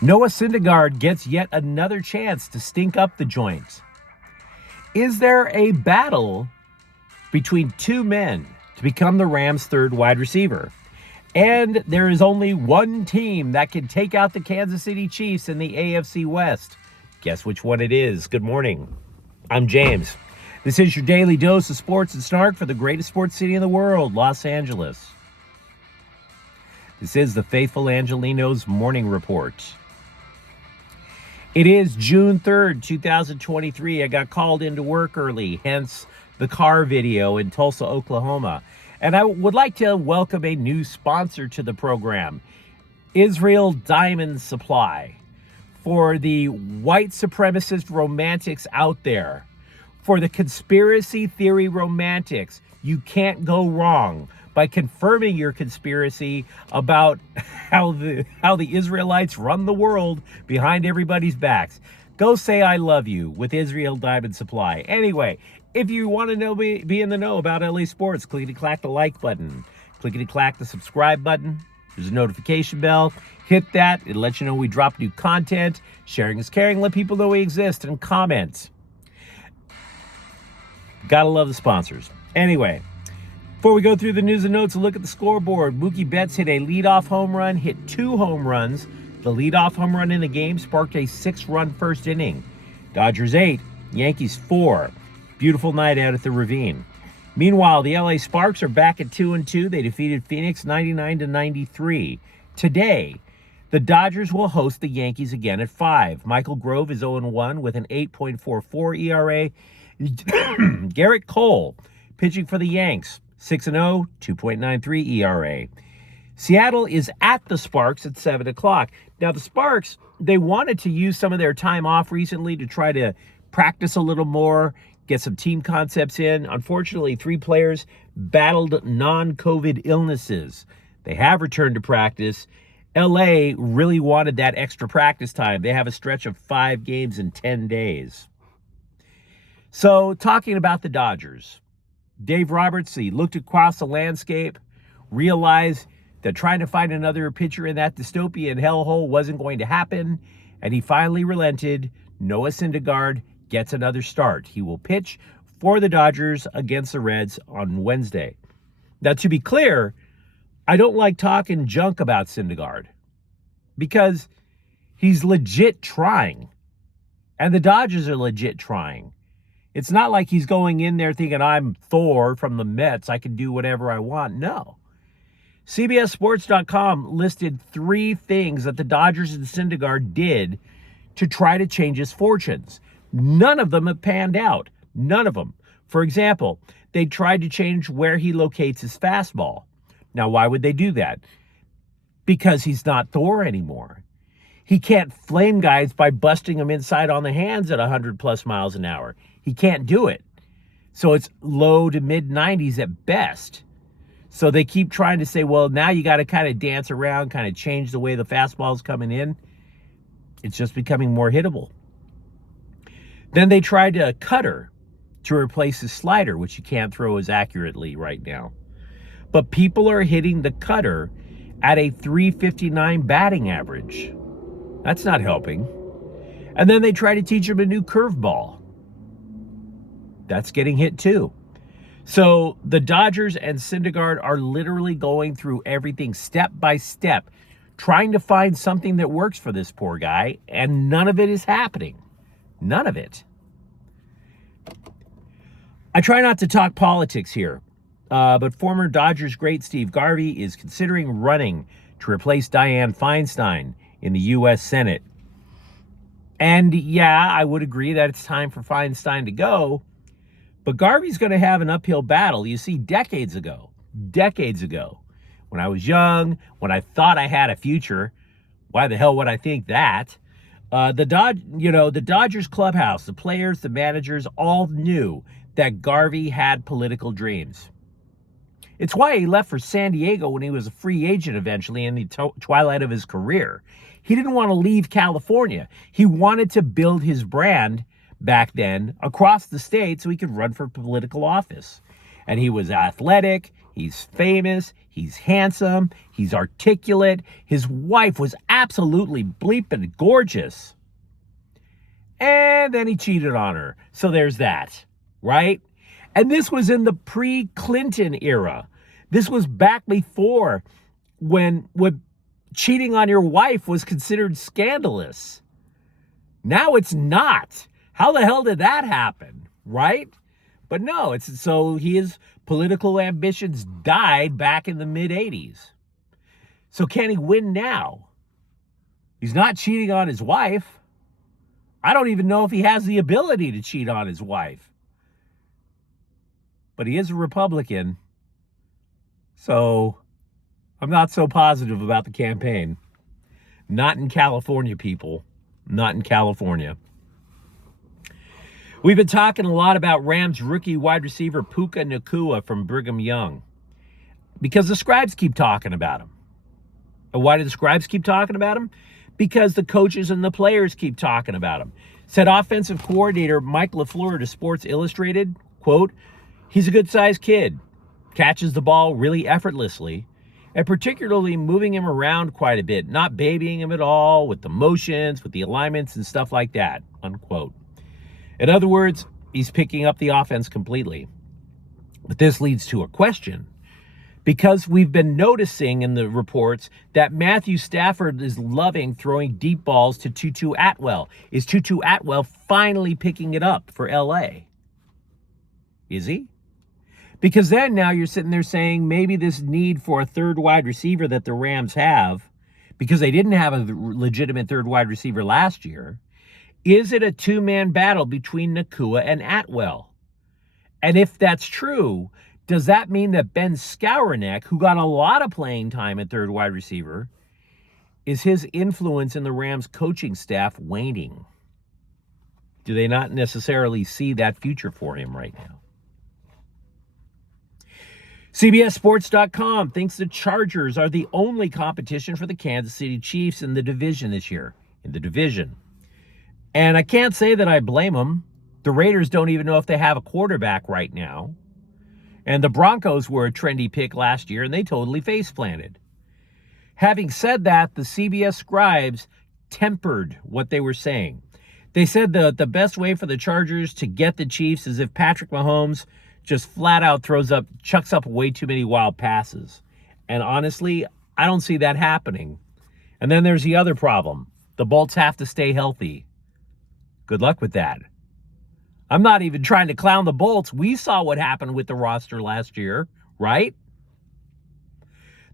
Noah Syndergaard gets yet another chance to stink up the joint. Is there a battle between two men to become the Rams' third wide receiver? And there is only one team that can take out the Kansas City Chiefs in the AFC West. Guess which one it is. Good morning. I'm James. This is your daily dose of sports and snark for the greatest sports city in the world, Los Angeles. This is the faithful Angelenos Morning Report. It is June 3rd, 2023. I got called into work early, hence the car video in Tulsa, Oklahoma. And I would like to welcome a new sponsor to the program, Israel Diamond Supply. For the white supremacist romantics out there, for the conspiracy theory romantics, you can't go wrong by confirming your conspiracy about how the Israelites run the world behind everybody's backs. Go say I love you with Israel Diamond Supply. Anyway, if you want to be in the know about LA sports, clickety-clack the like button. Clickety-clack the subscribe button. There's a notification bell. Hit that. It'll let you know we drop new content. Sharing is caring. Let people know we exist and comment. Gotta love the sponsors. Anyway, before we go through the news and notes, a look at the scoreboard. Mookie Betts hit a leadoff home run, hit 2 home runs. The leadoff home run in the game sparked a 6-run first inning. Dodgers 8, Yankees 4. Beautiful night out at the Ravine. Meanwhile, the LA Sparks are back at 2-2. They defeated Phoenix 99-93. Today, the Dodgers will host the Yankees again at 5. Michael Grove is 0-1 with an 8.44 ERA. Garrett Cole pitching for the Yanks, 6-0, 2.93 ERA. Seattle is at the Sparks at 7 o'clock. Now, the Sparks, they wanted to use some of their time off recently to try to practice a little more, get some team concepts in. Unfortunately, 3 players battled non-COVID illnesses. They have returned to practice. LA really wanted that extra practice time. They have a stretch of 5 games in 10 days. So, talking about the Dodgers, Dave Roberts, he looked across the landscape, realized that trying to find another pitcher in that dystopian hellhole wasn't going to happen, and he finally relented. Noah Syndergaard gets another start. He will pitch for the Dodgers against the Reds on Wednesday. Now, to be clear, I don't like talking junk about Syndergaard because he's legit trying, and the Dodgers are legit trying. It's not like he's going in there thinking, I'm Thor from the Mets, I can do whatever I want. No. CBSSports.com listed 3 things that the Dodgers and Syndergaard did to try to change his fortunes. None of them have panned out. None of them. For example, they tried to change where he locates his fastball. Now, why would they do that? Because he's not Thor anymore. He can't flame guys by busting them inside on the hands at 100+ miles an hour. He can't do it. So it's low to mid 90s at best. So they keep trying to say, well, now you got to kind of dance around, kind of change the way the fastball's coming in. It's just becoming more hittable. Then they tried a cutter to replace his slider, which you can't throw as accurately right now. But people are hitting the cutter at a .359 batting average. That's not helping. And then they try to teach him a new curveball. That's getting hit too. So the Dodgers and Syndergaard are literally going through everything step by step, trying to find something that works for this poor guy, and none of it is happening. None of it. I try not to talk politics here, but former Dodgers great Steve Garvey is considering running to replace Dianne Feinstein in the U.S. Senate. And yeah, I would agree that it's time for Feinstein to go, but Garvey's going to have an uphill battle. You see, decades ago, when I was young, when I thought I had a future, why the hell would I think that? The Dodgers clubhouse, the players, the managers, all knew that Garvey had political dreams. It's why he left for San Diego when he was a free agent eventually in the twilight of his career. He didn't want to leave California. He wanted to build his brand back then across the state so he could run for political office. And he was athletic. he's famous, he's handsome, he's articulate. His wife was absolutely bleeping gorgeous. And then he cheated on her. So there's that, right? And this was in the pre-Clinton era. This was back before when cheating on your wife was considered scandalous. Now it's not. How the hell did that happen, right? But no, so his political ambitions died back in the mid-'80s. So can he win now? He's not cheating on his wife. I don't even know if he has the ability to cheat on his wife. But he is a Republican. So I'm not so positive about the campaign. Not in California, people. Not in California. We've been talking a lot about Rams rookie wide receiver Puka Nacua from Brigham Young because the scribes keep talking about him. And why do the scribes keep talking about him? Because the coaches and the players keep talking about him. Said offensive coordinator Mike LaFleur to Sports Illustrated, quote, "He's a good-sized kid, catches the ball really effortlessly, and particularly moving him around quite a bit, not babying him at all with the motions, with the alignments and stuff like that," unquote. In other words, he's picking up the offense completely. But this leads to a question. Because we've been noticing in the reports that Matthew Stafford is loving throwing deep balls to Tutu Atwell. Is Tutu Atwell finally picking it up for LA? Is he? Because then now you're sitting there saying maybe this need for a third wide receiver that the Rams have, because they didn't have a legitimate third wide receiver last year, is it a two-man battle between Nacua and Atwell? And if that's true, does that mean that Ben Skowronek, who got a lot of playing time at third wide receiver, is his influence in the Rams coaching staff waning? Do they not necessarily see that future for him right now? CBSSports.com thinks the Chargers are the only competition for the Kansas City Chiefs in the division this year. And I can't say that I blame them. The Raiders don't even know if they have a quarterback right now. And the Broncos were a trendy pick last year, and they totally face-planted. Having said that, the CBS scribes tempered what they were saying. They said the best way for the Chargers to get the Chiefs is if Patrick Mahomes just flat out chucks up way too many wild passes. And honestly, I don't see that happening. And then there's the other problem. The Bolts have to stay healthy. Good luck with that. I'm not even trying to clown the Bolts. We saw what happened with the roster last year, right?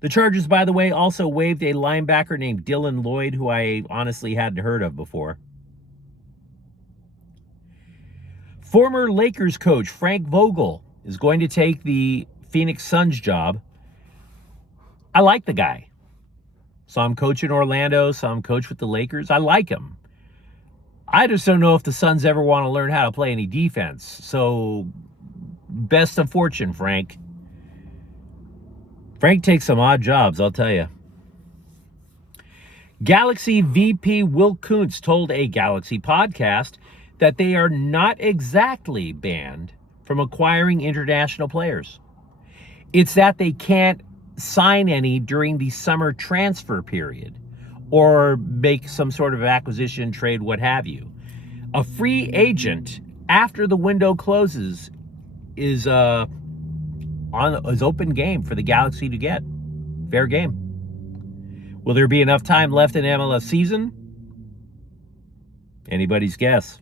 The Chargers, by the way, also waived a linebacker named Dylan Lloyd, who I honestly hadn't heard of before. Former Lakers coach Frank Vogel is going to take the Phoenix Suns job. I like the guy. Saw him coach in Orlando, saw him coach with the Lakers. I like him. I just don't know if the Suns ever want to learn how to play any defense. So, best of fortune, Frank. Frank takes some odd jobs, I'll tell you. Galaxy VP Will Kuntz told a Galaxy podcast that they are not exactly banned from acquiring international players. It's that they can't sign any during the summer transfer period or make some sort of acquisition, trade, what have you. A free agent after the window closes is open game for the Galaxy to get. Fair game. Will there be enough time left in MLS season? Anybody's guess.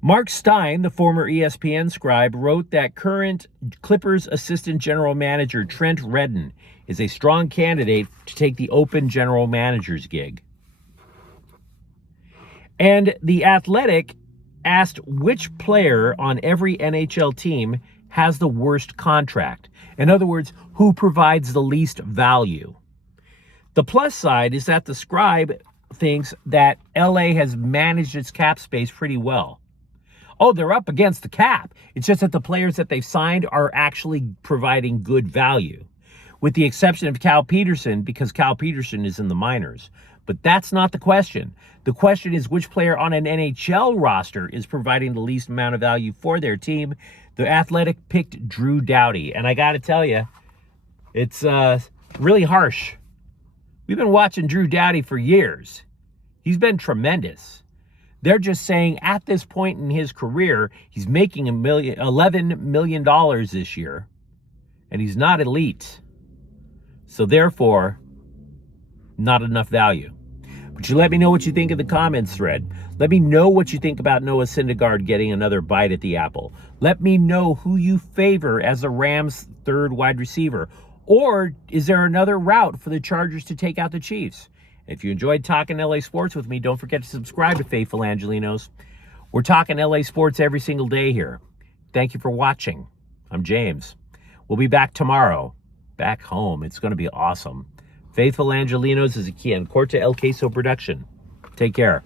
Mark Stein, the former ESPN scribe, wrote that current Clippers assistant general manager Trent Redden is a strong candidate to take the open general manager's gig. And The Athletic asked which player on every NHL team has the worst contract. In other words, who provides the least value. The plus side is that the scribe thinks that LA has managed its cap space pretty well. Oh, they're up against the cap. It's just that the players that they've signed are actually providing good value, with the exception of Cal Peterson, because Cal Peterson is in the minors. But that's not the question. The question is which player on an NHL roster is providing the least amount of value for their team. The Athletic picked Drew Doughty, and I got to tell you, it's really harsh. We've been watching Drew Doughty for years. He's been tremendous. They're just saying at this point in his career, he's making $11 million this year, and he's not elite. So therefore, not enough value. But you let me know what you think in the comments thread. Let me know what you think about Noah Syndergaard getting another bite at the apple. Let me know who you favor as the Rams' third wide receiver. Or is there another route for the Chargers to take out the Chiefs? If you enjoyed talking LA sports with me, don't forget to subscribe to Faithful Angelenos. We're talking LA sports every single day here. Thank you for watching. I'm James. We'll be back tomorrow. Back home. It's going to be awesome. Faithful Angelenos is a key and Corte El Queso production. Take care.